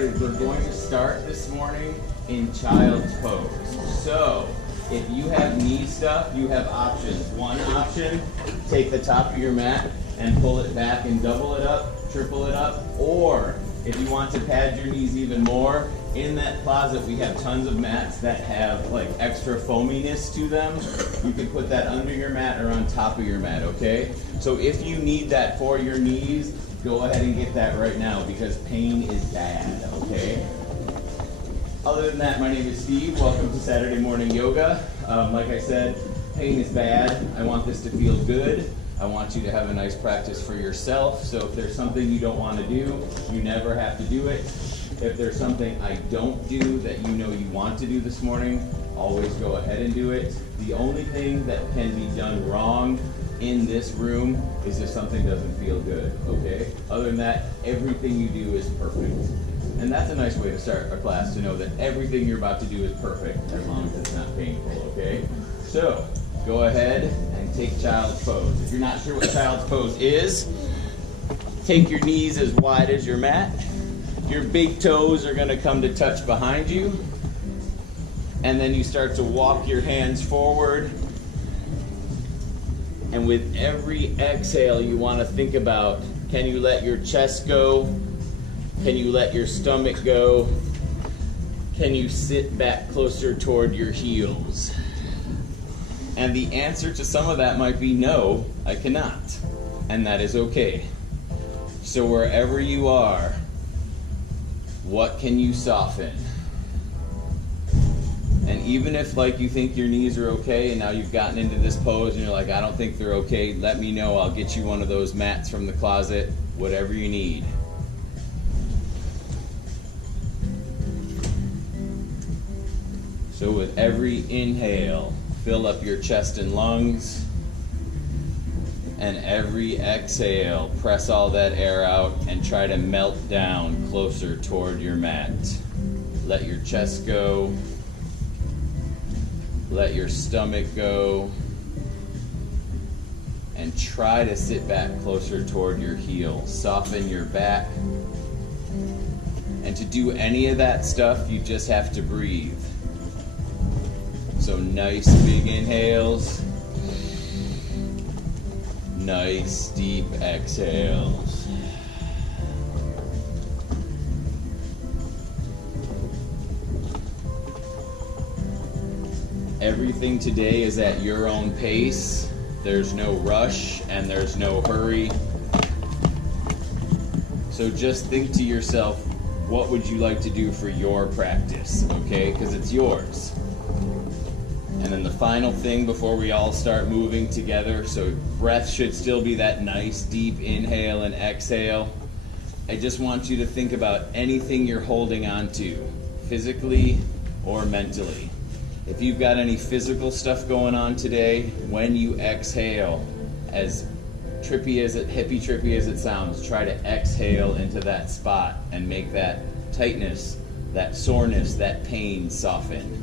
is we're going to start this morning in child's pose. So if you have knee stuff, you have options. One option, take the top of your mat and pull it back and double it up, triple it up. Or if you want to pad your knees even more, in that closet we have tons of mats that have like extra foaminess to them. You can put that under your mat or on top of your mat, okay? So if you need that for your knees, go ahead and get that right now because pain is bad, okay? Other than that, my name is Steve. Welcome to Saturday Morning Yoga. Like I said, pain is bad. I want this to feel good. I want you to have a nice practice for yourself. So if there's something you don't want to do, you never have to do it. If there's something I don't do that you know you want to do this morning, always go ahead and do it. The only thing that can be done wrong in this room is if something doesn't feel good, okay? Other than that, everything you do is perfect. And that's a nice way to start a class, to know that everything you're about to do is perfect as long as it's not painful, okay? So, go ahead and take child's pose. If you're not sure what child's pose is, take your knees as wide as your mat. Your big toes are gonna come to touch behind you. And then you start to walk your hands forward. And with every exhale, you wanna think about, can you let your chest go? Can you let your stomach go? Can you sit back closer toward your heels? And the answer to some of that might be no, I cannot. And that is okay. So wherever you are, what can you soften? And even if like you think your knees are okay and now you've gotten into this pose and you're like, I don't think they're okay, let me know. I'll get you one of those mats from the closet, whatever you need. So with every inhale, fill up your chest and lungs. And every exhale, press all that air out and try to melt down closer toward your mat. Let your chest go. Let your stomach go. And try to sit back closer toward your heels. Soften your back. And to do any of that stuff, you just have to breathe. So nice big inhales. Nice deep exhales. Everything today is at your own pace. There's no rush and there's no hurry. So just think to yourself, what would you like to do for your practice, okay? Because it's yours. And then the final thing before we all start moving together, so breath should still be that nice deep inhale and exhale. I just want you to think about anything you're holding on to, physically or mentally. If you've got any physical stuff going on today, when you exhale, as hippie trippy as it sounds, try to exhale into that spot and make that tightness, that soreness, that pain soften.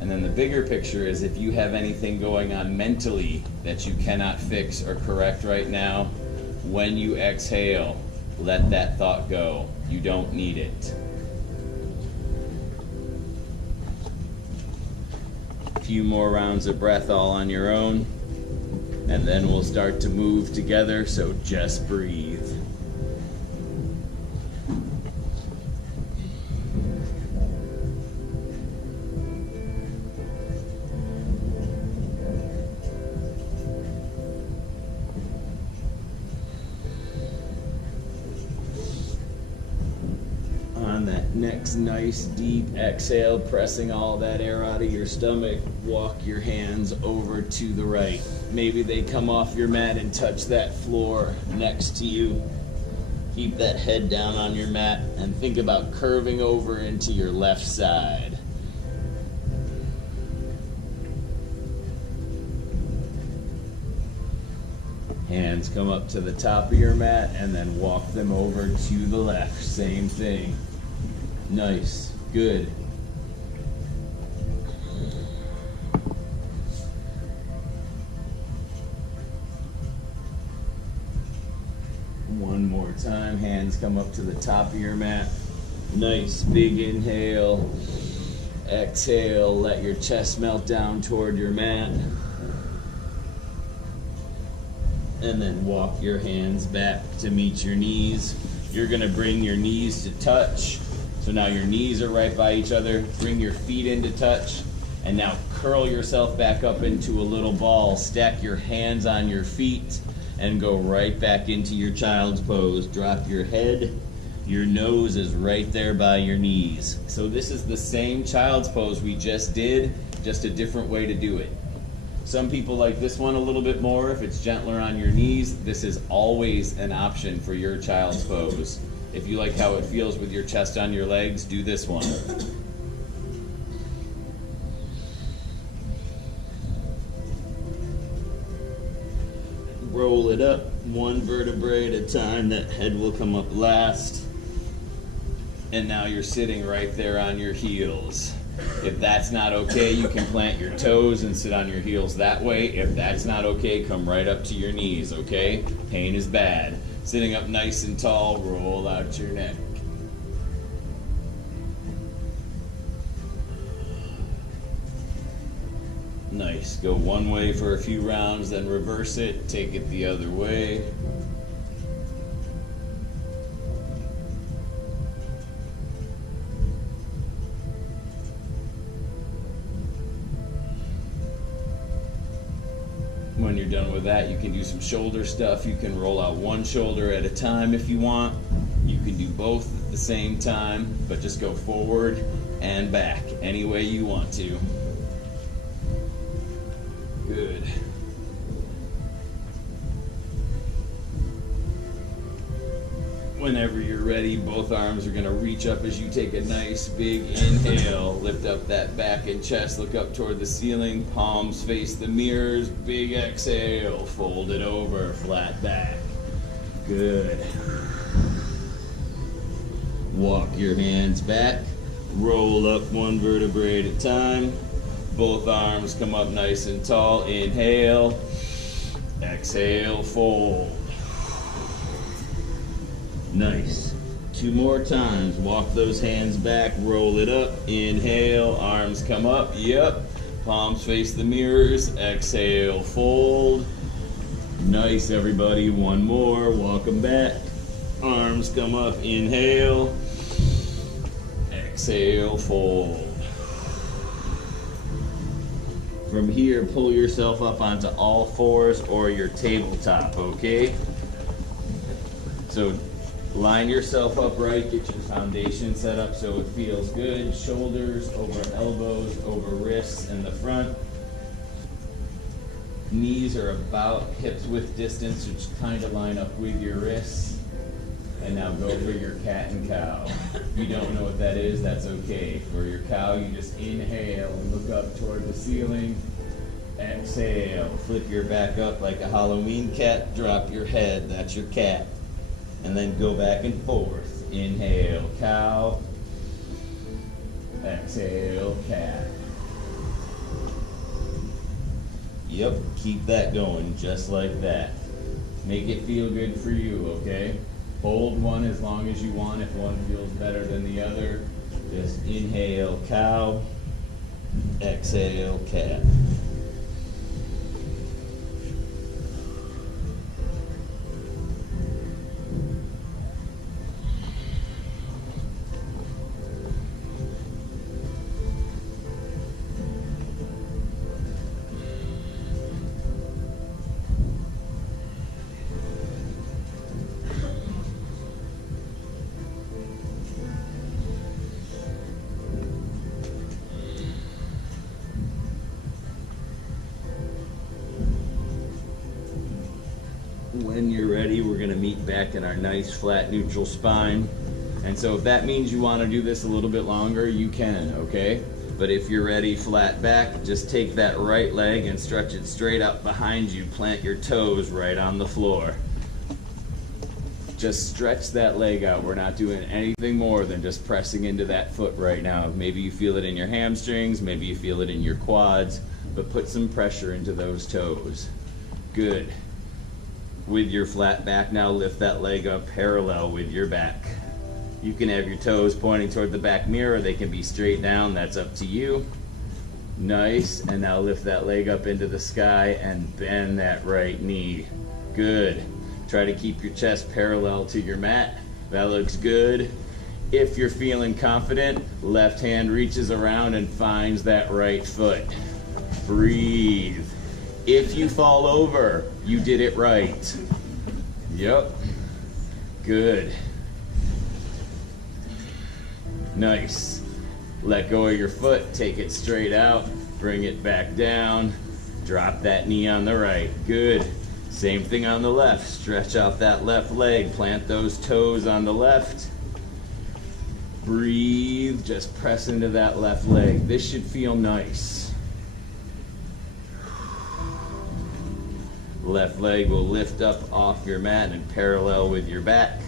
And then the bigger picture is if you have anything going on mentally that you cannot fix or correct right now, when you exhale, let that thought go. You don't need it. A few more rounds of breath all on your own, and then we'll start to move together, so just breathe. Next nice deep exhale, pressing all that air out of your stomach, walk your hands over to the right. Maybe they come off your mat and touch that floor next to you. Keep that head down on your mat and think about curving over into your left side. Hands come up to the top of your mat and then walk them over to the left. Same thing. Nice. Good. One One more time, hands come up to the top of your mat. Nice big inhale. Exhale, let your chest melt down toward your mat. And then walk your hands back to meet your knees. You're gonna bring your knees to touch. So now your knees are right by each other. Bring your feet into touch. And now curl yourself back up into a little ball. Stack your hands on your feet and go right back into your child's pose. Drop your head. Your nose is right there by your knees. So this is the same child's pose we just did, just a different way to do it. Some people like this one a little bit more if it's gentler on your knees. This is always an option for your child's pose. If you like how it feels with your chest on your legs, do this one. Roll it up one vertebrae at a time. That head will come up last. And now you're sitting right there on your heels. If that's not okay, you can plant your toes and sit on your heels that way. If that's not okay, come right up to your knees, okay? Pain is bad. Sitting up nice and tall, roll out your neck. Nice. Go one way for a few rounds, then reverse it. Take it the other way. When you're done with that, you can do some shoulder stuff. You can roll out one shoulder at a time if you want. You can do both at the same time, but just go forward and back any way you want to. Good. Whenever you're ready, both arms are going to reach up as you take a nice big inhale. Lift up that back and chest, look up toward the ceiling, palms face the mirrors, big exhale, fold it over, flat back. Good. Walk your hands back, roll up one vertebrae at a time. Both arms come up nice and tall. Inhale, exhale, fold. Nice. Two more times. Walk those hands back, roll it up. Inhale, arms come up. Yep. Palms face the mirrors. Exhale, fold. Nice, everybody. One more. Walk them back. Arms come up. Inhale. Exhale, fold. From here, pull yourself up onto all fours or your tabletop, okay? So line yourself up right, get your foundation set up so it feels good. Shoulders over elbows, over wrists in the front. Knees are about hips width distance, which kind of line up with your wrists. And now go for your cat and cow. If you don't know what that is, that's okay. For your cow, you just inhale and look up toward the ceiling. Exhale, flip your back up like a Halloween cat, drop your head, that's your cat. And then go back and forth. Inhale, cow. Exhale, cat. Yep, keep that going just like that. Make it feel good for you, okay? Hold one as long as you want. If one feels better than the other, just inhale, cow. Exhale, cat. When you're ready, we're going to meet back in our nice flat neutral spine. And so if that means you want to do this a little bit longer, you can, okay? But if you're ready, flat back, just take that right leg and stretch it straight up behind you. Plant your toes right on the floor. Just stretch that leg out. We're not doing anything more than just pressing into that foot right now. Maybe you feel it in your hamstrings, maybe you feel it in your quads, but put some pressure into those toes. Good. with your flat back. Now lift that leg up parallel with your back. You can have your toes pointing toward the back mirror. They can be straight down. That's up to you. Nice. And now lift that leg up into the sky and bend that right knee. Good. Try to keep your chest parallel to your mat. That looks good. If you're feeling confident, left hand reaches around and finds that right foot. Breathe. If you fall over, you did it right. Yep. Good. Nice. Let go of your foot, take it straight out, bring it back down, drop that knee on the right. Good. Same thing on the left. Stretch out that left leg, plant those toes on the left. Breathe, just press into that left leg. This should feel nice. Left leg will lift up off your mat and parallel with your back.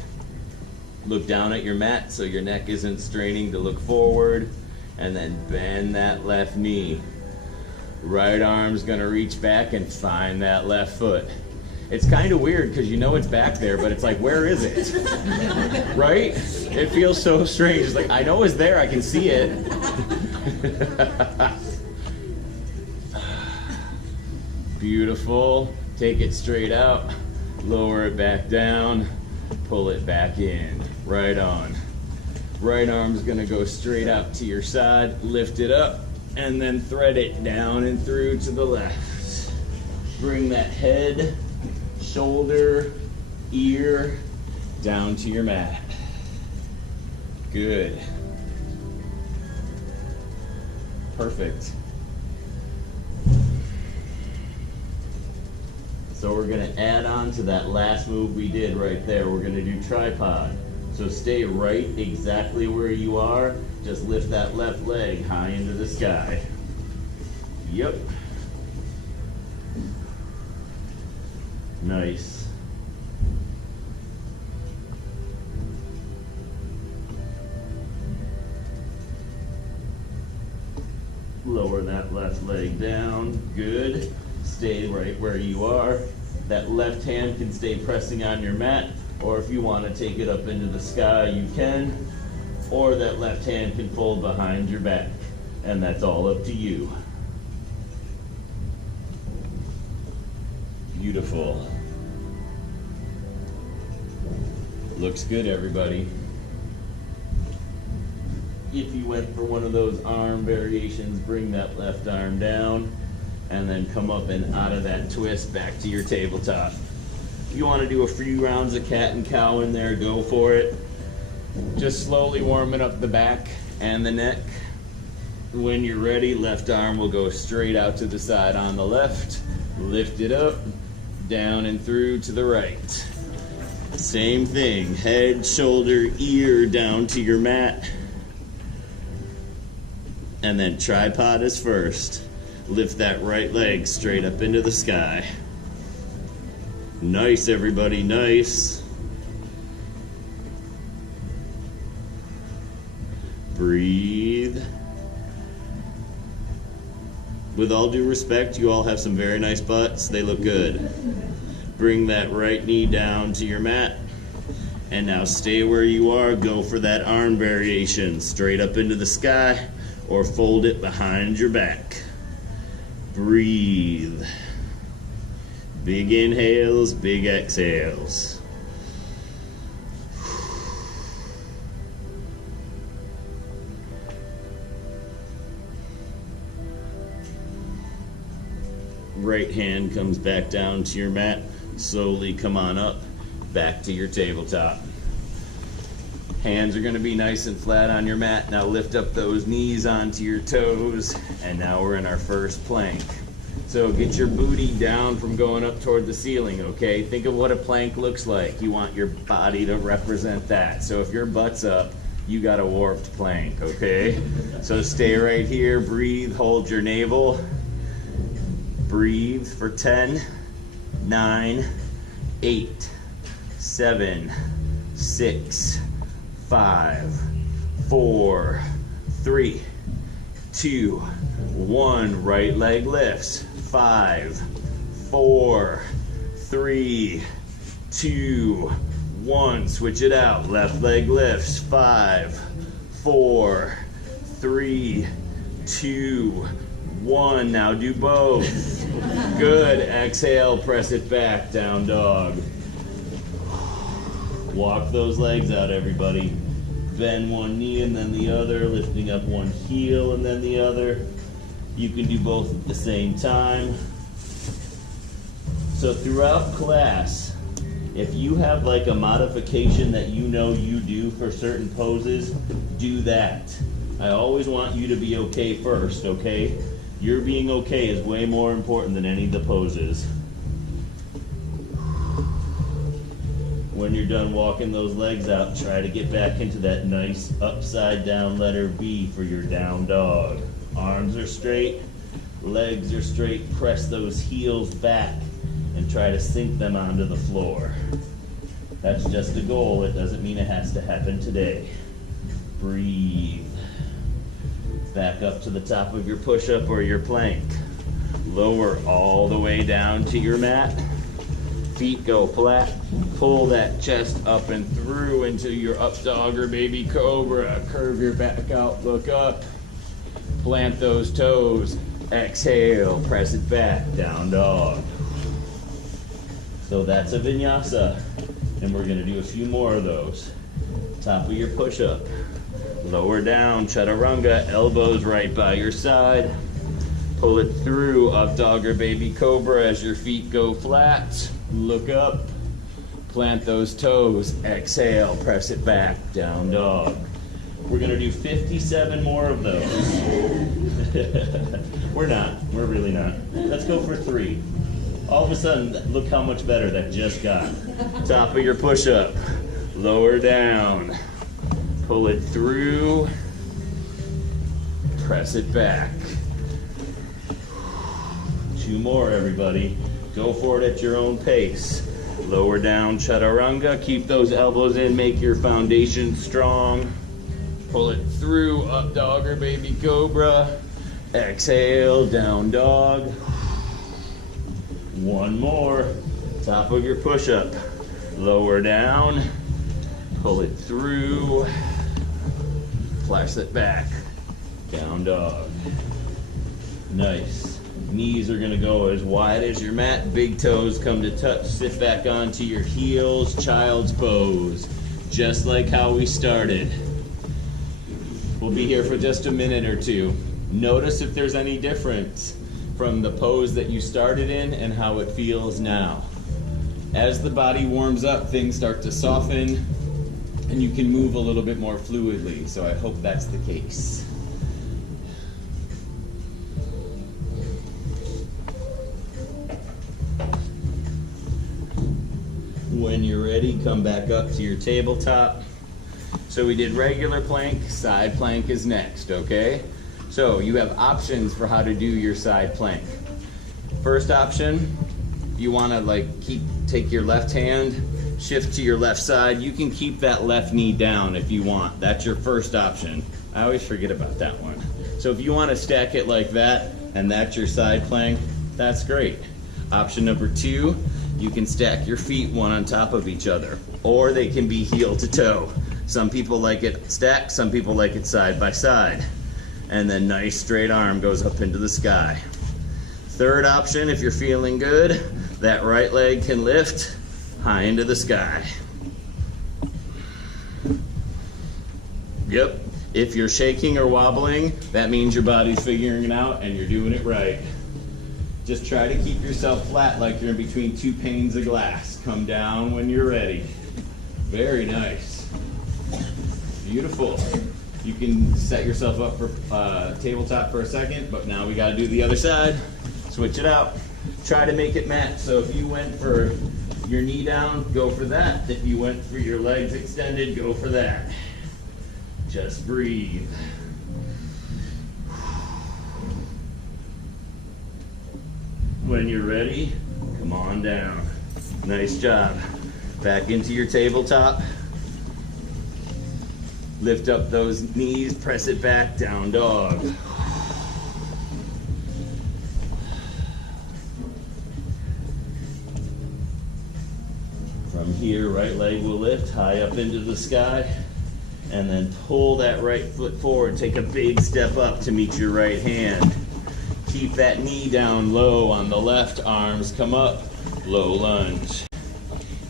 Look down at your mat so your neck isn't straining to look forward, and then bend that left knee. Right arm's gonna reach back and find that left foot. It's kind of weird because you know it's back there, but it's like, where is it? Right? It feels so strange. It's like, I know it's there, I can see it. Beautiful. Take it straight out, lower it back down, pull it back in. Right on. Right arm's gonna go straight out to your side, lift it up, and then thread it down and through to the left. Bring that head, shoulder, ear, down to your mat. Good. Perfect. So we're gonna add on to that last move we did right there. We're gonna do tripod. So stay right exactly where you are. Just lift that left leg high into the sky. Yep. Nice. Lower that left leg down. Good. Stay right where you are. That left hand can stay pressing on your mat, or if you want to take it up into the sky, you can. Or that left hand can fold behind your back, and that's all up to you. Beautiful. Looks good, everybody. If you went for one of those arm variations, bring that left arm down and then come up and out of that twist back to your tabletop. If you want to do a few rounds of cat and cow in there, go for it. Just slowly warming up the back and the neck. When you're ready, left arm will go straight out to the side on the left. Lift it up, down and through to the right. Same thing, head, shoulder, ear down to your mat. And then tripod is first. Lift that right leg straight up into the sky. Nice, everybody, nice. Breathe. With all due respect, you all have some very nice butts. They look good. Bring that right knee down to your mat. And now stay where you are. Go for that arm variation. Straight up into the sky or fold it behind your back. Breathe. Big inhales, big exhales. Right hand comes back down to your mat. Slowly come on up, back to your tabletop. Hands are going to be nice and flat on your mat. Now lift up those knees onto your toes, and now we're in our first plank. So get your booty down from going up toward the ceiling, okay? Think of what a plank looks like. You want your body to represent that. So if your butt's up, you got a warped plank, okay? So stay right here, breathe, hold your navel. Breathe for 10, 9, 8, 7, 6, 5, 4, 3, 2, 1. Right leg lifts. 5, 4, 3, 2, 1. Switch it out. Left leg lifts. 5, 4, 3, 2, 1. Now do both. Good. Exhale, press it back. Down dog. Walk those legs out, everybody. Bend one knee and then the other, lifting up one heel and then the other. You can do both at the same time. So throughout class, if you have like a modification that you know you do for certain poses, do that. I always want you to be okay first, okay? Your being okay is way more important than any of the poses. When you're done walking those legs out, try to get back into that nice upside down letter V for your down dog. Arms are straight, legs are straight. Press those heels back and try to sink them onto the floor. That's just a goal. It doesn't mean it has to happen today. Breathe. Back up to the top of your push-up or your plank. Lower all the way down to your mat. Feet go flat. Pull that chest up and through into your up dog or baby cobra. Curve your back out, look up. Plant those toes. Exhale, press it back, down dog. So that's a vinyasa. And we're gonna do a few more of those. Top of your push-up. Lower down, chaturanga, elbows right by your side. Pull it through, up dog or baby cobra as your feet go flat. Look up, plant those toes, exhale, press it back, down dog. We're gonna do 57 more of those. We're really not. Let's go for 3. All of a sudden, look how much better that just got. Top of your push-up, lower down, pull it through, press it back. 2 more, everybody. Go for it at your own pace. Lower down, chaturanga. Keep those elbows in, make your foundation strong. Pull it through, up dog or baby cobra. Exhale, down dog. 1 more. Top of your push-up. Lower down. Pull it through. Flash it back. Down dog. Nice. Knees are gonna go as wide as your mat. Big toes come to touch. Sit back onto your heels. Child's pose. Just like how we started. We'll be here for just a minute or two. Notice if there's any difference from the pose that you started in and how it feels now. As the body warms up, things start to soften and you can move a little bit more fluidly. So I hope that's the case. When you're ready, come back up to your tabletop. So we did regular plank, side plank is next, okay? So you have options for how to do your side plank. First option, you wanna take your left hand, shift to your left side. You can keep that left knee down if you want. That's your first option. I always forget about that one. So if you wanna stack it like that, and that's your side plank, that's great. Option number 2, you can stack your feet one on top of each other, or they can be heel to toe. Some people like it stacked, some people like it side by side. And then nice straight arm goes up into the sky. Third option, if you're feeling good, that right leg can lift high into the sky. Yep, if you're shaking or wobbling, that means your body's figuring it out and you're doing it right. Just try to keep yourself flat like you're in between 2 panes of glass. Come down when you're ready. Very nice. Beautiful. You can set yourself up for tabletop for a second, but now we gotta do the other side. Switch it out. Try to make it match. So if you went for your knee down, go for that. If you went for your legs extended, go for that. Just breathe. When you're ready, come on down. Nice job. Back into your tabletop. Lift up those knees, press it back, down dog. From here, right leg will lift high up into the sky, and then pull that right foot forward. Take a big step up to meet your right hand. Keep that knee down low on the left, arms come up, low lunge.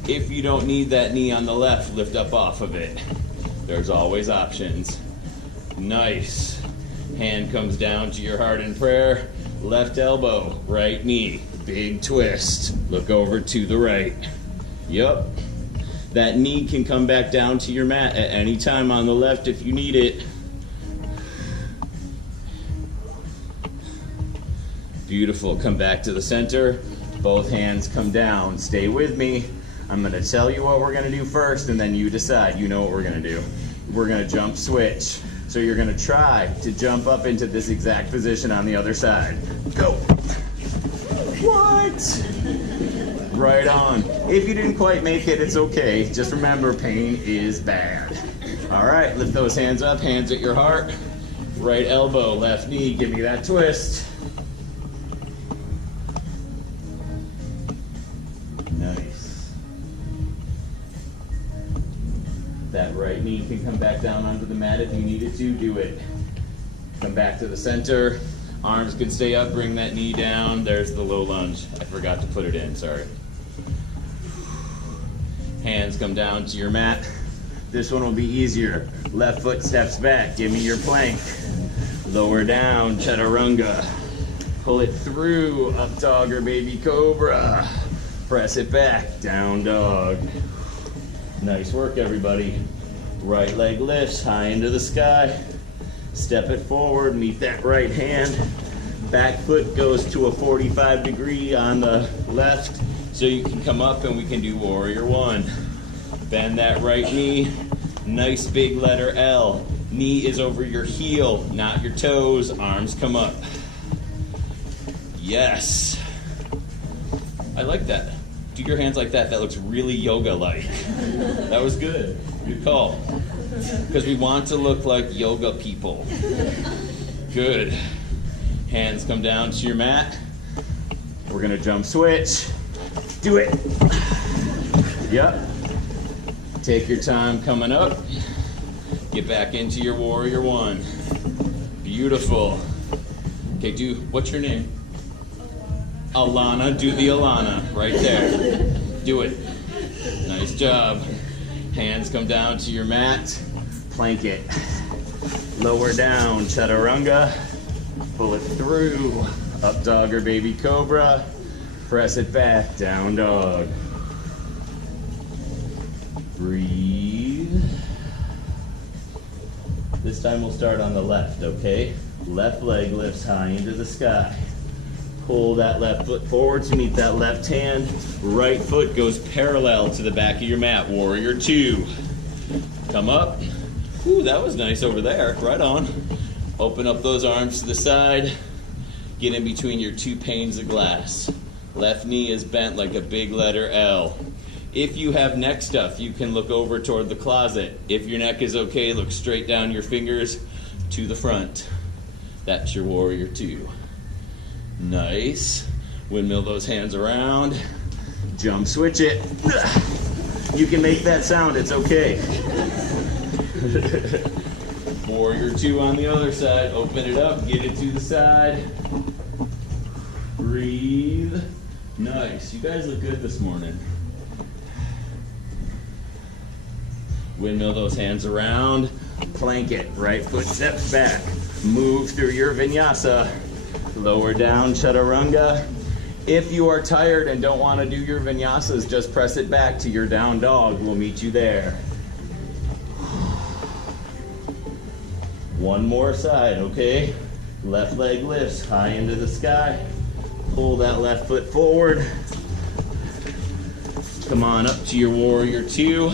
If you don't need that knee on the left, lift up off of it. There's always options. Nice. Hand comes down to your heart in prayer. Left elbow, right knee, big twist. Look over to the right. Yup. That knee can come back down to your mat at any time on the left if you need it. Beautiful. Come back to the center. Both hands come down. Stay with me. I'm going to tell you what we're going to do first, and then you decide. You know what we're going to do. We're going to jump switch. So you're going to try to jump up into this exact position on the other side. Go. What? Right on. If you didn't quite make it, it's okay. Just remember, pain is bad. All right, lift those hands up, hands at your heart. Right elbow, left knee, give me that twist. Nice. That right knee can come back down onto the mat if you needed to, do it. Come back to the center. Arms can stay up, bring that knee down. There's the low lunge. I forgot to put it in, sorry. Hands come down to your mat. This one will be easier. Left foot steps back, give me your plank. Lower down, chaturanga. Pull it through, up dog or baby cobra. Press it back, down dog. Nice work, everybody. Right leg lifts, high into the sky. Step it forward, meet that right hand. Back foot goes to a 45 degree on the left, so you can come up and we can do warrior one. Bend that right knee, nice big letter L. Knee is over your heel, not your toes. Arms come up. Yes. I like that. Do your hands like that. That looks really yoga-like. That was good. Good call. Because we want to look like yoga people. Good. Hands come down to your mat. We're gonna jump switch. Do it. Yep. Take your time coming up. Get back into your warrior one. Beautiful. Okay, what's your name? Alana, do the Alana, right there. Do it. Nice job. Hands come down to your mat. Plank it. Lower down, chaturanga. Pull it through. Up dog or baby cobra. Press it back, down dog. Breathe. This time we'll start on the left, okay? Left leg lifts high into the sky. Pull that left foot forward to meet that left hand. Right foot goes parallel to the back of your mat. Warrior two. Come up. Ooh, that was nice over there. Right on. Open up those arms to the side. Get in between your two panes of glass. Left knee is bent like a big letter L. If you have neck stuff, you can look over toward the closet. If your neck is okay, look straight down your fingers to the front. That's your warrior two. Nice. Windmill those hands around. Jump switch it. You can make that sound, it's okay. Warrior two on the other side. Open it up, get it to the side. Breathe. Nice. You guys look good this morning. Windmill those hands around. Plank it. Right foot steps back. Move through your vinyasa. Lower down, chaturanga. If you are tired and don't want to do your vinyasas, just press it back to your down dog. We'll meet you there. One more side, okay? Left leg lifts high into the sky. Pull that left foot forward. Come on up to your warrior two.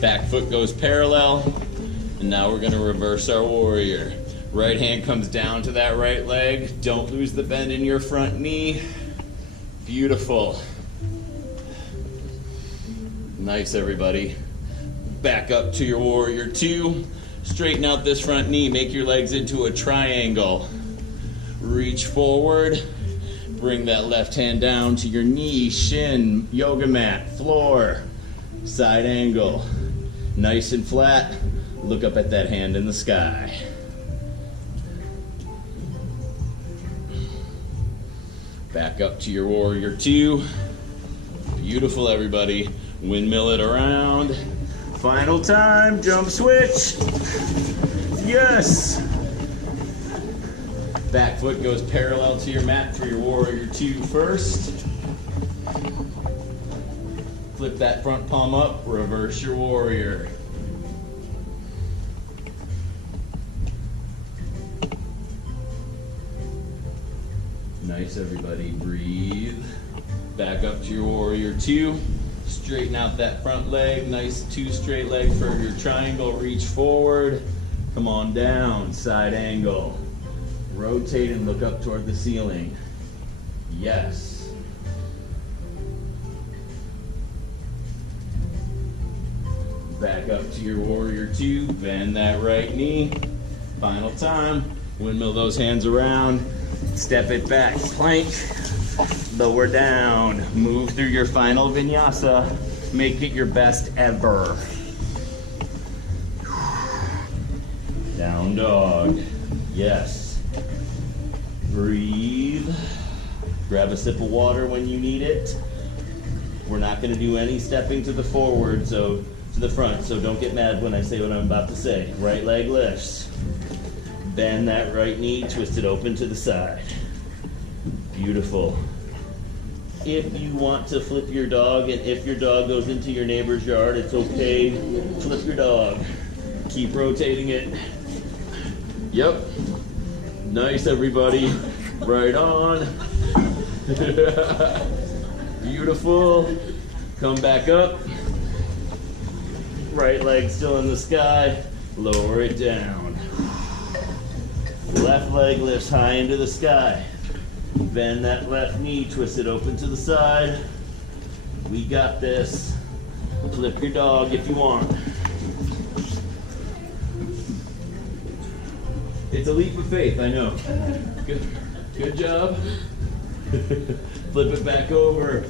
Back foot goes parallel. And now we're gonna reverse our warrior. Right hand comes down to that right leg. Don't lose the bend in your front knee. Beautiful. Nice, everybody. Back up to your warrior two. Straighten out this front knee. Make your legs into a triangle. Reach forward. Bring that left hand down to your knee, shin, yoga mat, floor, side angle. Nice and flat. Look up at that hand in the sky. Back up to your warrior two. Beautiful, everybody. Windmill it around. Final time, jump switch. Yes. Back foot goes parallel to your mat for your warrior two first. Flip that front palm up, reverse your warrior. Nice, everybody. Breathe. Back up to your warrior two. Straighten out that front leg. Nice two straight leg for your triangle. Reach forward. Come on down. Side angle. Rotate and look up toward the ceiling. Yes. Back up to your warrior two. Bend that right knee. Final time. Windmill those hands around. Step it back. Plank. Lower down. Move through your final vinyasa. Make it your best ever. Down dog. Yes. Breathe. Grab a sip of water when you need it. We're not going to do any stepping to the forward, so to the front, so don't get mad when I say what I'm about to say. Right leg lifts. Bend that right knee, twist it open to the side. Beautiful. If you want to flip your dog, and if your dog goes into your neighbor's yard, it's okay. Flip your dog. Keep rotating it. Yep. Nice, everybody. Right on. Beautiful. Come back up. Right leg still in the sky. Lower it down. Left leg lifts high into the sky. Bend that left knee, twist it open to the side. We got this. Flip your dog if you want. It's a leap of faith, I know. Good job. Flip it back over.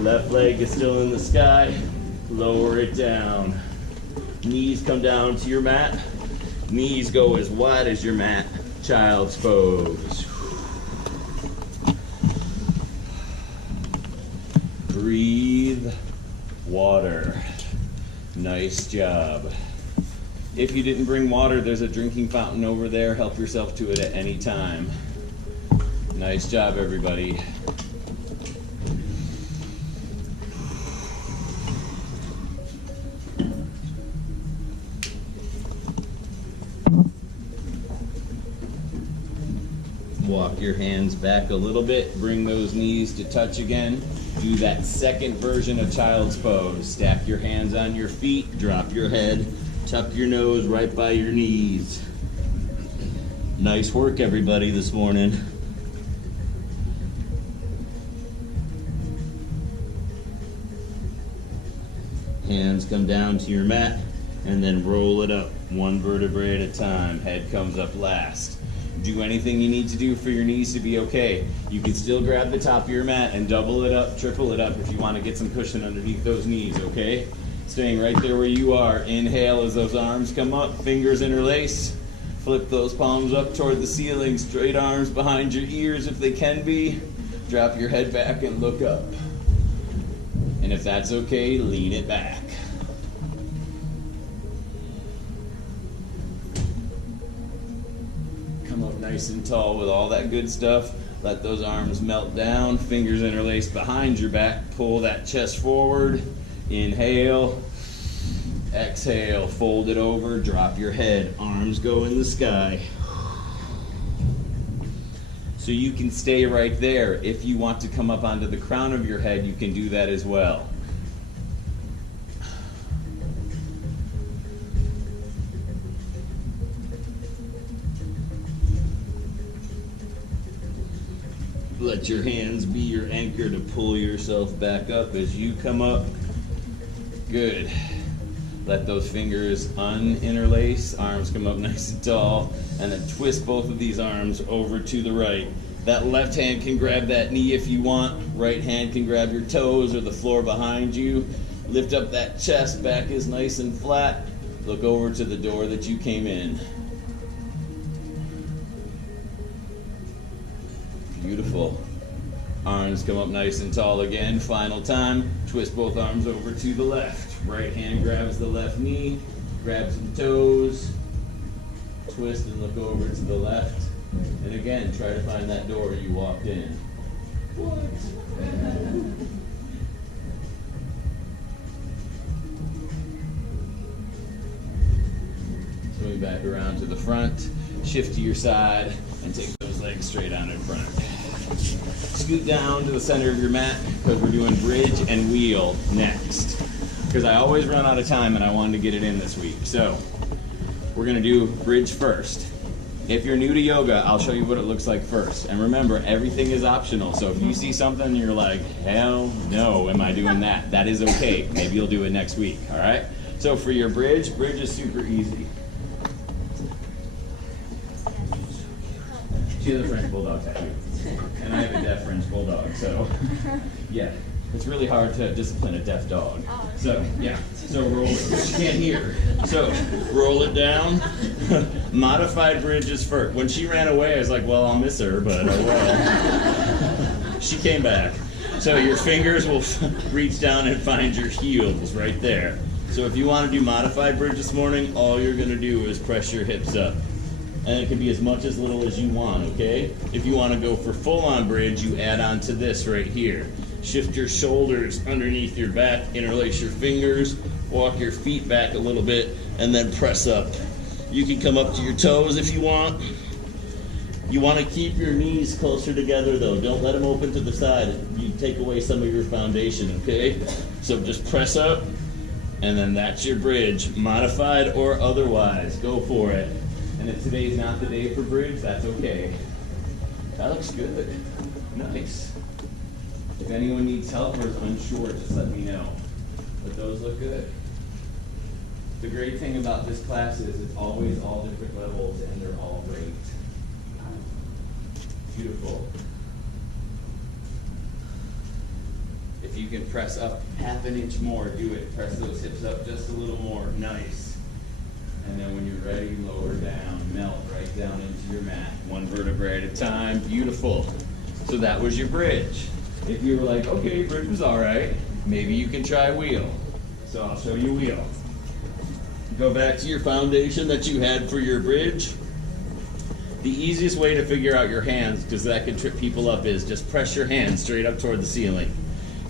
Left leg is still in the sky. Lower it down. Knees come down to your mat. Knees go as wide as your mat. Child's pose. Breathe. Water. Nice job. If you didn't bring water, there's a drinking fountain over there. Help yourself to it at any time. Nice job, everybody. Walk your hands back a little bit. Bring those knees to touch again. Do that second version of child's pose. Stack your hands on your feet. Drop your head. Tuck your nose right by your knees. Nice work, everybody, this morning. Hands come down to your mat and then roll it up one vertebrae at a time. Head comes up last. Do anything you need to do for your knees to be okay. You can still grab the top of your mat and double it up, triple it up if you want to get some cushion underneath those knees, okay? Staying right there where you are. Inhale as those arms come up, fingers interlace. Flip those palms up toward the ceiling, straight arms behind your ears if they can be. Drop your head back and look up. And if that's okay, lean it back. Come up nice and tall with all that good stuff. Let those arms melt down, fingers interlaced behind your back. Pull that chest forward. Inhale, exhale, fold it over, drop your head, arms go in the sky. So you can stay right there. If you want to come up onto the crown of your head, you can do that as well. Let your hands be your anchor to pull yourself back up as you come up. Good. Let those fingers uninterlace, arms come up nice and tall, and then twist both of these arms over to the right. That left hand can grab that knee if you want. Right hand can grab your toes or the floor behind you. Lift up that chest, back is nice and flat. Look over to the door that you came in. Beautiful. Arms come up nice and tall again. Final time. Twist both arms over to the left. Right hand grabs the left knee, grabs the toes, twist and look over to the left. And again, try to find that door you walked in. What? Swing back around to the front, shift to your side, and take those legs straight on in front. Scoot down to the center of your mat because we're doing bridge and wheel next. Because I always run out of time and I wanted to get it in this week. So we're going to do bridge first. If you're new to yoga, I'll show you what it looks like first. And remember, everything is optional. So if you see something and you're like, hell no, am I doing that? That is okay. Maybe you'll do it next week, all right? So for your bridge is super easy. She has a French Bulldog tattoo. And I have a deaf French Bulldog, so yeah. It's really hard to discipline a deaf dog. So, yeah. So roll it. She can't hear. So, roll it down. Modified bridges first. When she ran away, I was like, well, I'll miss her, but oh well. She came back. So your fingers will reach down and find your heels right there. So if you want to do modified bridge this morning, all you're going to do is press your hips up. And it can be as much as little as you want, okay? If you want to go for full-on bridge, you add on to this right here. Shift your shoulders underneath your back, interlace your fingers, walk your feet back a little bit, and then press up. You can come up to your toes if you want. You want to keep your knees closer together though. Don't let them open to the side. You take away some of your foundation, okay? So just press up, and then that's your bridge, modified or otherwise. Go for it. And if today's not the day for bridge, that's okay. That looks good. Nice. If anyone needs help or is unsure, just let me know. But those look good. The great thing about this class is it's always all different levels and they're all great. Beautiful. If you can press up half an inch more, do it. Press those hips up just a little more. Nice. And then when you're ready, lower down, melt right down into your mat. One vertebrae at a time. Beautiful. So that was your bridge. If you were like, okay, bridge was all right, maybe you can try wheel. So I'll show you wheel. Go back to your foundation that you had for your bridge. The easiest way to figure out your hands, because that can trip people up, is just press your hands straight up toward the ceiling.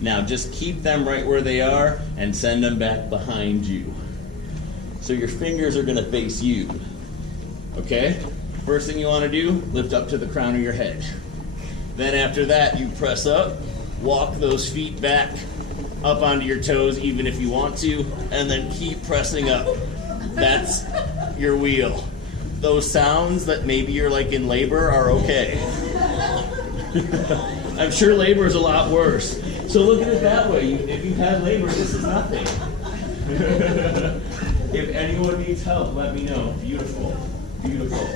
Now just keep them right where they are and send them back behind you. So your fingers are going to face you. Okay? First thing you want to do, lift up to the crown of your head. Then after that, you press up, walk those feet back up onto your toes even if you want to, and then keep pressing up. That's your wheel. Those sounds that maybe you're like in labor are okay. I'm sure labor is a lot worse. So look at it that way. If you've had labor, this is nothing. If anyone needs help, let me know. Beautiful. Beautiful.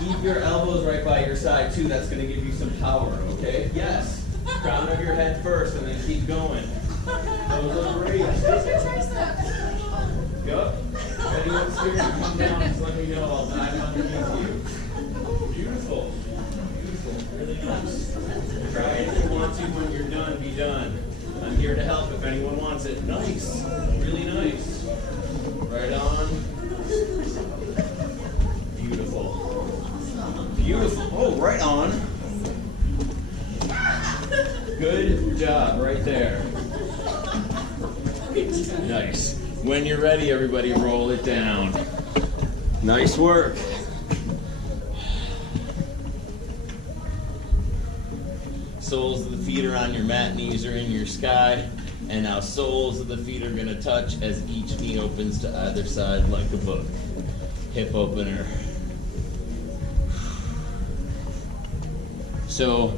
Keep your elbows right by your side too. That's going to give you some power, okay? Yes. Crown of your head first and then keep going. Those look great. Yep. If anyone's scared to come down, just let me know. I'll dive underneath you. Beautiful. Beautiful. Really nice. Try it if you want to. When you're done, be done. I'm here to help if anyone wants it. Nice. Really nice. Right on. Beautiful. Beautiful. Oh, right on. Good job, right there. Nice. When you're ready, everybody, roll it down. Nice work. Soles of the feet are on your mat, knees are in your sky. And now soles of the feet are going to touch as each knee opens to either side like a book. Hip opener. So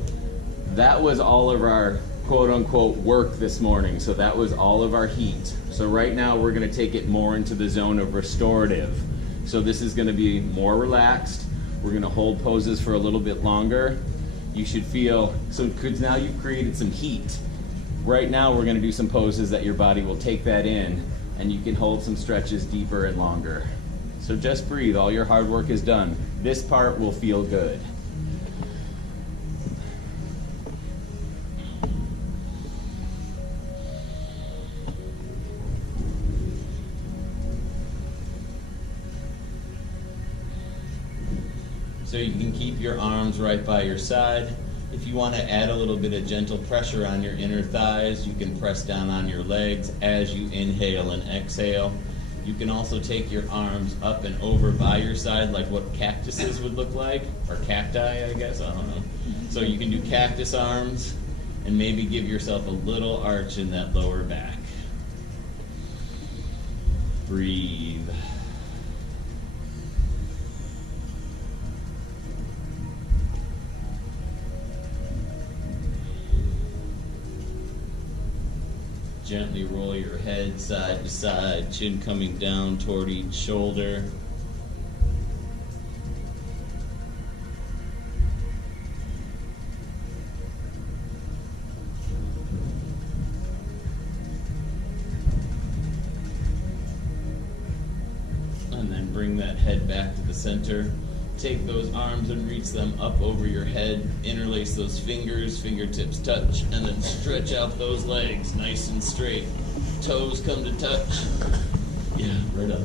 that was all of our quote-unquote work this morning. So that was all of our heat. So right now we're going to take it more into the zone of restorative. So this is going to be more relaxed. We're going to hold poses for a little bit longer. You should feel, so because now you've created some heat. Right now we're gonna do some poses that your body will take that in, and you can hold some stretches deeper and longer. So just breathe, all your hard work is done. This part will feel good. So you can keep your arms right by your side. If you want to add a little bit of gentle pressure on your inner thighs, you can press down on your legs as you inhale and exhale. You can also take your arms up and over by your side like what cactuses would look like, or cacti, I guess, I don't know. So you can do cactus arms and maybe give yourself a little arch in that lower back. Breathe. Gently roll your head side to side, chin coming down toward each shoulder. And then bring that head back to the center. Take those arms and reach them up over your head. Interlace those fingers, fingertips touch, and then stretch out those legs nice and straight. Toes come to touch. Yeah, right up.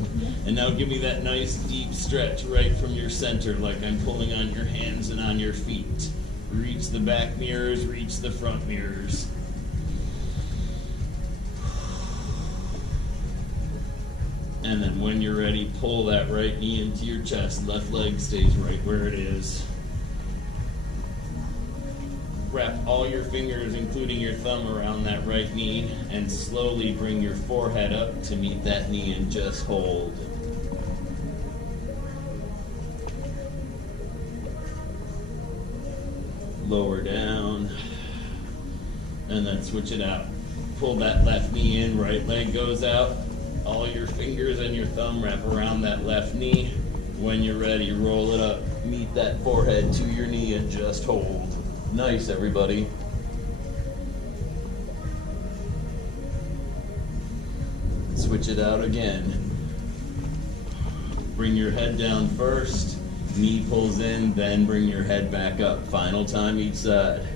And now give me that nice deep stretch right from your center, like I'm pulling on your hands and on your feet. Reach the back mirrors, reach the front mirrors. And then when you're ready, pull that right knee into your chest. Left leg stays right where it is. Wrap all your fingers, including your thumb, around that right knee and slowly bring your forehead up to meet that knee and just hold. Lower down and then switch it out. Pull that left knee in, right leg goes out. All your fingers and your thumb wrap around that left knee. When you're ready, roll it up. Meet that forehead to your knee and just hold. Nice, everybody. Switch it out again. Bring your head down first. Knee pulls in, then bring your head back up. Final time each side.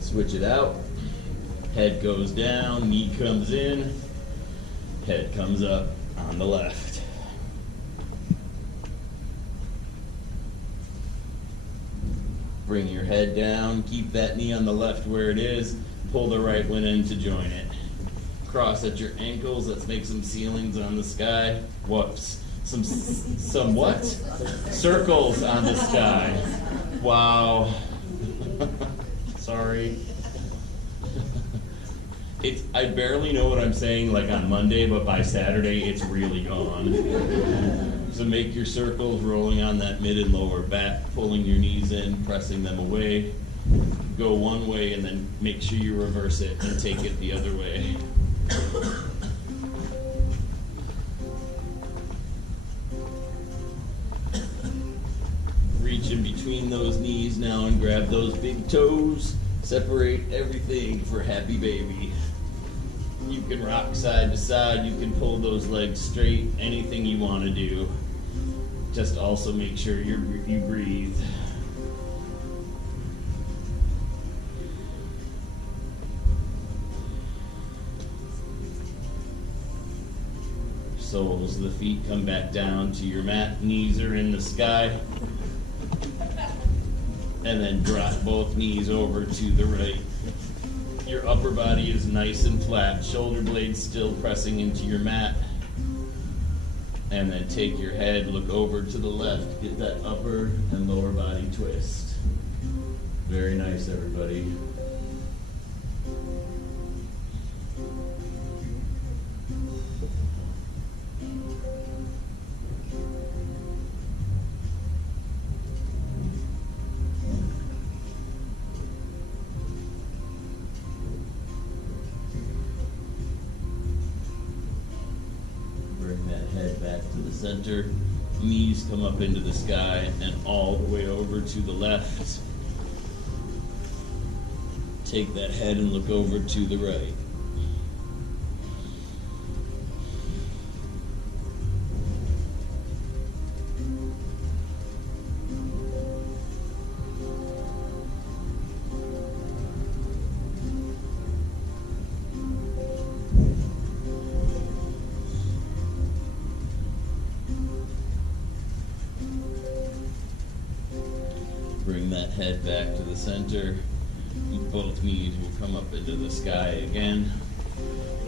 Switch it out. Head goes down, knee comes in, head comes up on the left. Bring your head down, keep that knee on the left where it is, pull the right one in to join it. Cross at your ankles, let's make some ceilings on the sky. Whoops. Some what? Circles on the sky. Wow. Sorry. I barely know what I'm saying like on Monday, but by Saturday it's really gone. So make your circles, rolling on that mid and lower back, pulling your knees in, pressing them away. Go one way and then make sure you reverse it and take it the other way. Reach in between those knees now and grab those big toes. Separate everything for happy baby. You can rock side to side, you can pull those legs straight, anything you want to do. Just also make sure you breathe. Soles of the feet come back down to your mat, knees are in the sky. And then drop both knees over to the right. Your upper body is nice and flat, shoulder blades still pressing into your mat. And then take your head, look over to the left, get that upper and lower body twist. Very nice, everybody. Bring that head back to the center. Knees come up into the sky and all the way over to the left. Take that head and look over to the right. Bring that head back to the center. Both knees will come up into the sky again.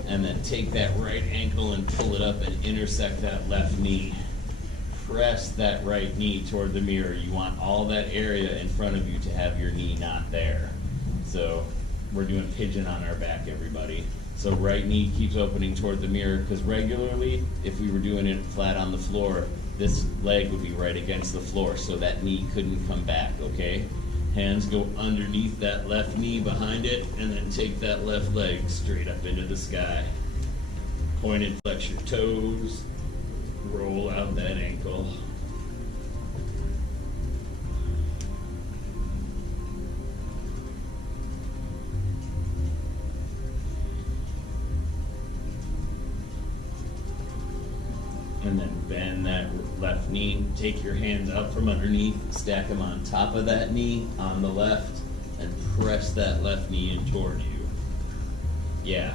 And then take that right ankle and pull it up and intersect that left knee. Press that right knee toward the mirror. You want all that area in front of you to have your knee not there. So we're doing pigeon on our back, everybody. So right knee keeps opening toward the mirror, because regularly, if we were doing it flat on the floor, this leg would be right against the floor, so that knee couldn't come back, okay? Hands go underneath that left knee behind it, and then take that left leg straight up into the sky. Point and flex your toes, roll out that ankle. And then bend that left knee. Take your hands up from underneath, stack them on top of that knee on the left, and press that left knee in toward you. Yeah.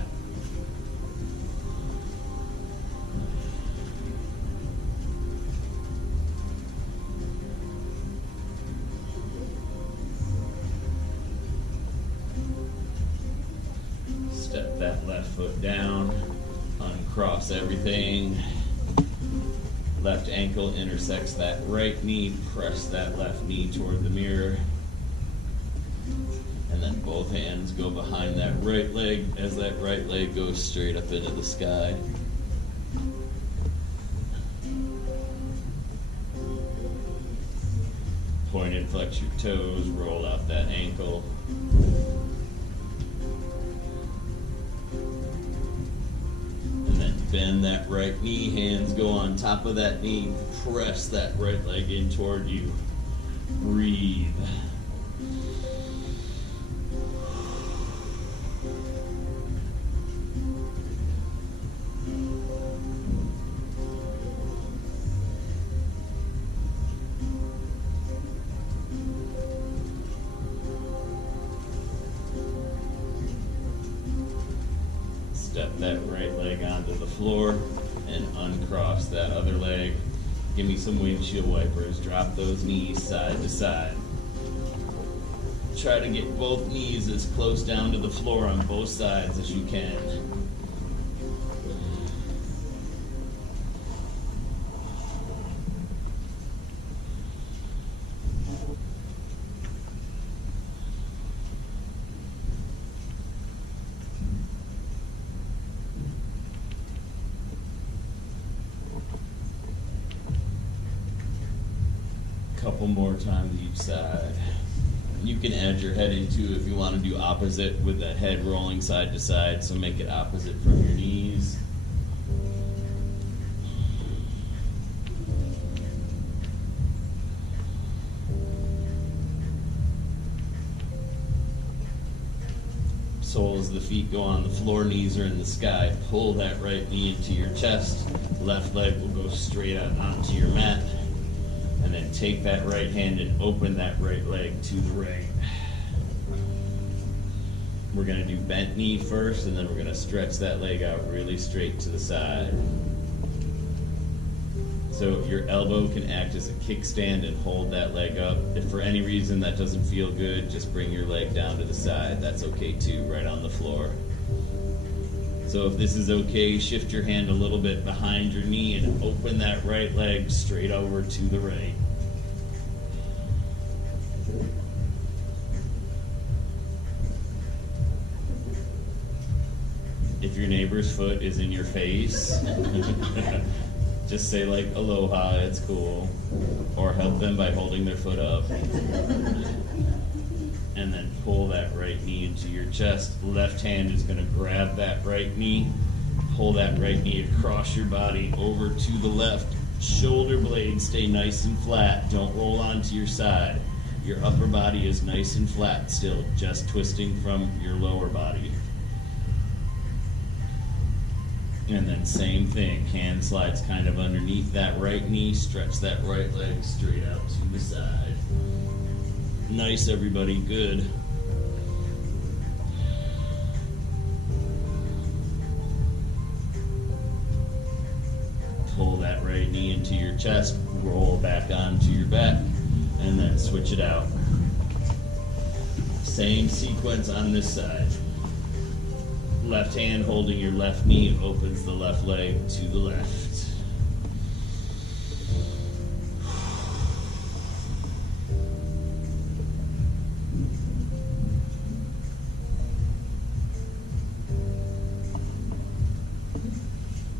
Step that left foot down, uncross everything. Left ankle intersects that right knee, press that left knee toward the mirror. And then both hands go behind that right leg as that right leg goes straight up into the sky. Point and flex your toes, roll out that ankle. Bend that right knee, hands go on top of that knee, press that right leg in toward you. Breathe. Step that right leg onto the floor and uncross that other leg. Give me some windshield wipers. Drop those knees side to side. Try to get both knees as close down to the floor on both sides as you can. Couple more times each side. You can add your head into if you want to do opposite with the head rolling side to side, so make it opposite from your knees. Soles of the feet go on the floor, knees are in the sky. Pull that right knee into your chest. Left leg will go straight out onto your mat. And then take that right hand and open that right leg to the right. We're going to do bent knee first, and then we're going to stretch that leg out really straight to the side. So your elbow can act as a kickstand and hold that leg up. If for any reason that doesn't feel good, just bring your leg down to the side. That's okay too, right on the floor. So if this is okay, shift your hand a little bit behind your knee and open that right leg straight over to the right. If your neighbor's foot is in your face, just say like, aloha, it's cool. Or help them by holding their foot up. And then pull that right knee into your chest. Left hand is going to grab that right knee. Pull that right knee across your body over to the left. Shoulder blades stay nice and flat. Don't roll onto your side. Your upper body is nice and flat still, just twisting from your lower body. And then same thing, hand slides kind of underneath that right knee, stretch that right leg straight out to the side. Nice, everybody, good. Pull that right knee into your chest, roll back onto your back, and then switch it out. Same sequence on this side. Left hand holding your left knee opens the left leg to the left.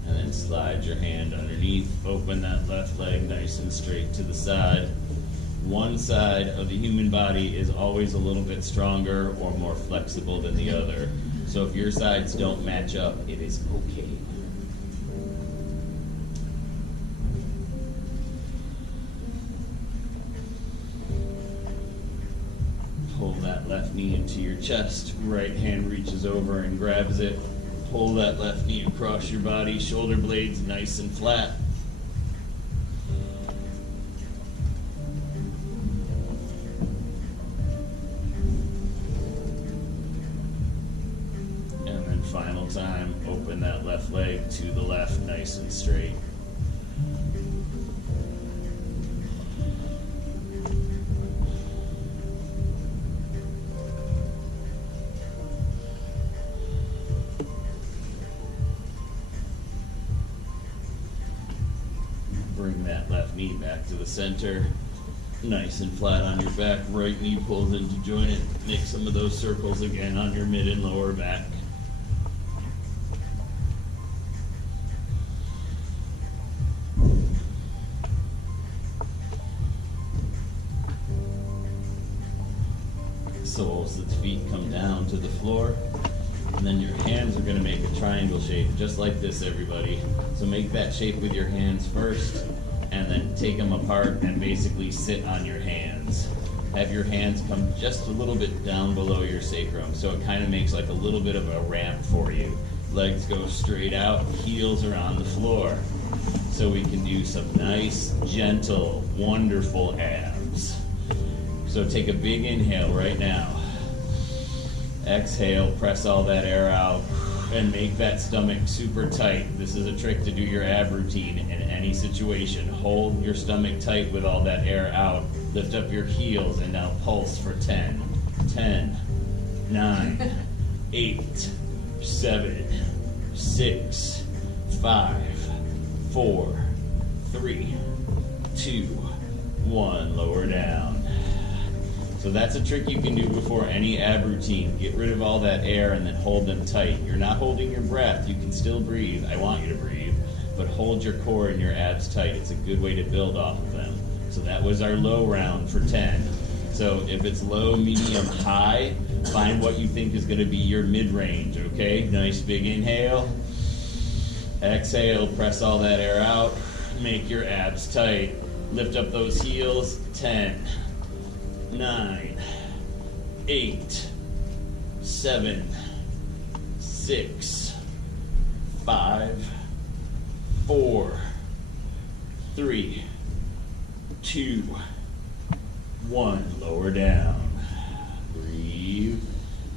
And then slide your hand underneath, open that left leg nice and straight to the side. One side of the human body is always a little bit stronger or more flexible than the other. So if your sides don't match up, it is okay. Pull that left knee into your chest. Right hand reaches over and grabs it. Pull that left knee across your body. Shoulder blades nice and flat. Final time, open that left leg to the left, nice and straight. Bring that left knee back to the center, nice and flat on your back. Right knee pulls into joint it. Make some of those circles again on your mid and lower back. Soles of the feet come down to the floor, and then your hands are going to make a triangle shape, just like this, everybody. So make that shape with your hands first, and then take them apart and basically sit on your hands. Have your hands come just a little bit down below your sacrum, so it kind of makes like a little bit of a ramp for you. Legs go straight out, heels are on the floor. So we can do some nice, gentle, wonderful abs. So take a big inhale right now. Exhale, press all that air out, and make that stomach super tight. This is a trick to do your ab routine in any situation. Hold your stomach tight with all that air out. Lift up your heels and now pulse for 10. 10, 9, 8, 7, 6, 5, 4, 3, 2, 1. Lower down. So that's a trick you can do before any ab routine. Get rid of all that air and then hold them tight. You're not holding your breath. You can still breathe. I want you to breathe. But hold your core and your abs tight. It's a good way to build off of them. So that was our low round for 10. So if it's low, medium, high, find what you think is going to be your mid-range, okay? Nice big inhale. Exhale, press all that air out. Make your abs tight. Lift up those heels. 10. 9, 8, 7, 6, 5, 4, 3, 2, 1. Lower down. Breathe.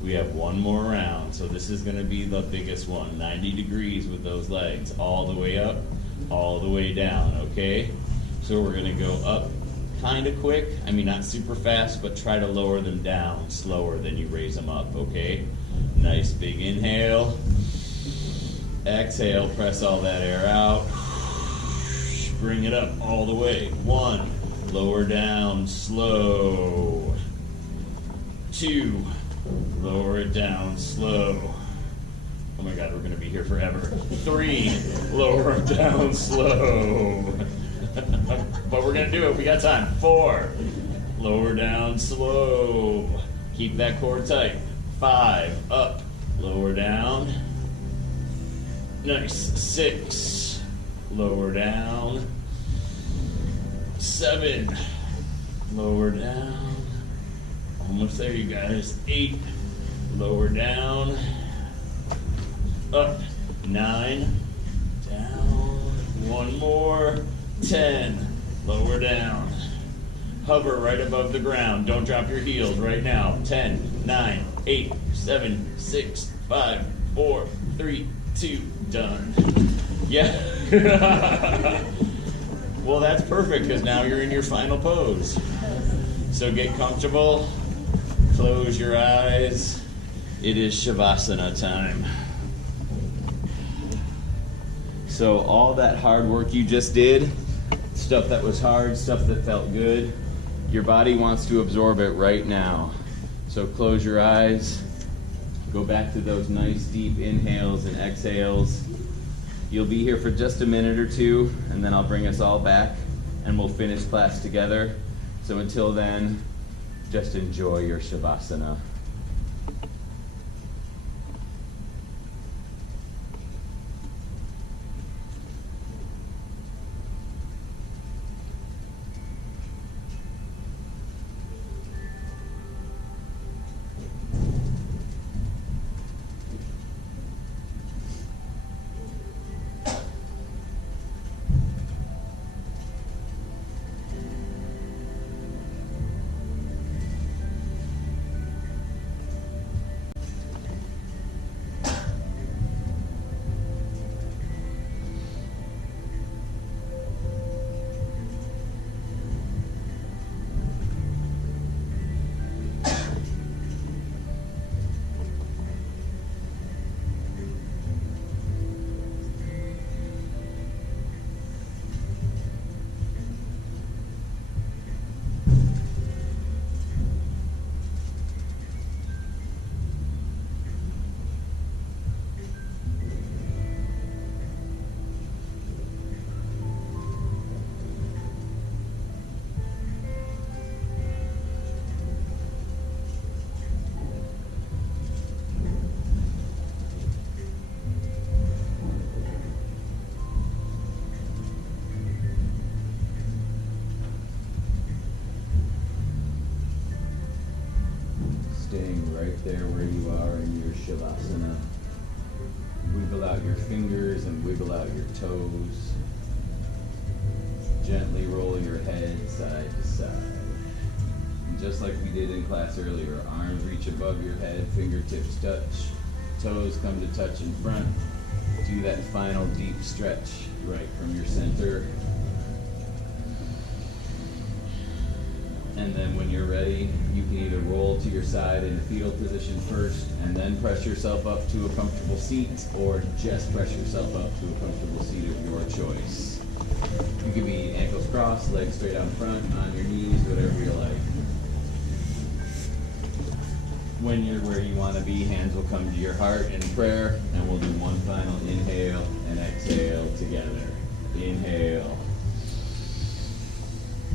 We have one more round, so this is going to be the biggest one. 90 degrees with those legs, all the way up, all the way down, okay? So we're going to go up kind of quick. I mean, not super fast, but try to lower them down slower than you raise them up, okay? Nice big inhale. Exhale, press all that air out. Bring it up all the way. 1, lower down slow. 2, lower it down slow. Oh my God, we're gonna be here forever. 3, lower it down slow. But we're gonna do it, we got time. 4, lower down slow. Keep that core tight. 5, up, lower down. Nice. 6, lower down. 7. Lower down. Almost there, you guys. 8. Lower down. Up. 9. Down. 1 more. 10. Lower down. Hover right above the ground. Don't drop your heels right now. 10, 9, 8, 7, 6, 5, 4, 3, 2, done. Yeah. Well, that's perfect because now you're in your final pose. So get comfortable. Close your eyes. It is Shavasana time. So all that hard work you just did, stuff that was hard, stuff that felt good, your body wants to absorb it right now. So close your eyes. Go back to those nice deep inhales and exhales. You'll be here for just a minute or two, and then I'll bring us all back, and we'll finish class together. So until then, just enjoy your Shavasana. Staying right there where you are in your Shavasana. Wiggle out your fingers and wiggle out your toes. Gently roll your head side to side. And just like we did in class earlier, arms reach above your head, fingertips touch, toes come to touch in front. Do that final deep stretch right from your center. And then when you're ready, you can either roll to your side in a fetal position first and then press yourself up to a comfortable seat, or just press yourself up to a comfortable seat of your choice. You can be ankles crossed, legs straight out front, on your knees, whatever you like. When you're where you want to be, hands will come to your heart in prayer, and we'll do one final inhale and exhale together. Inhale.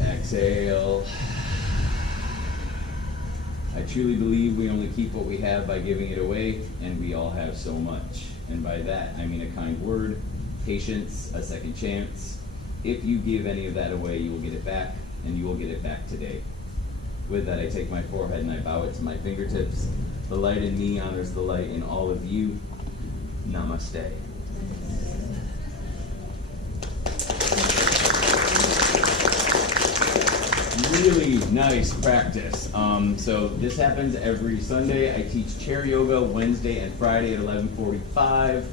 Exhale. I truly believe we only keep what we have by giving it away, and we all have so much. And by that, I mean a kind word, patience, a second chance. If you give any of that away, you will get it back, and you will get it back today. With that, I take my forehead and I bow it to my fingertips. The light in me honors the light in all of you. Namaste. Really nice practice. So this happens every Sunday. I teach chair yoga Wednesday and Friday at 11:45,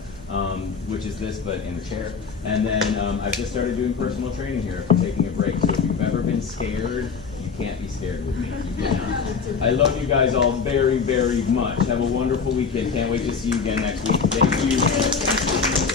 which is this, but in a chair. And then I've just started doing personal training here for taking a break. So if you've ever been scared, you can't be scared with me. You cannot. I love you guys all very, very much. Have a wonderful weekend. Can't wait to see you again next week. Thank you.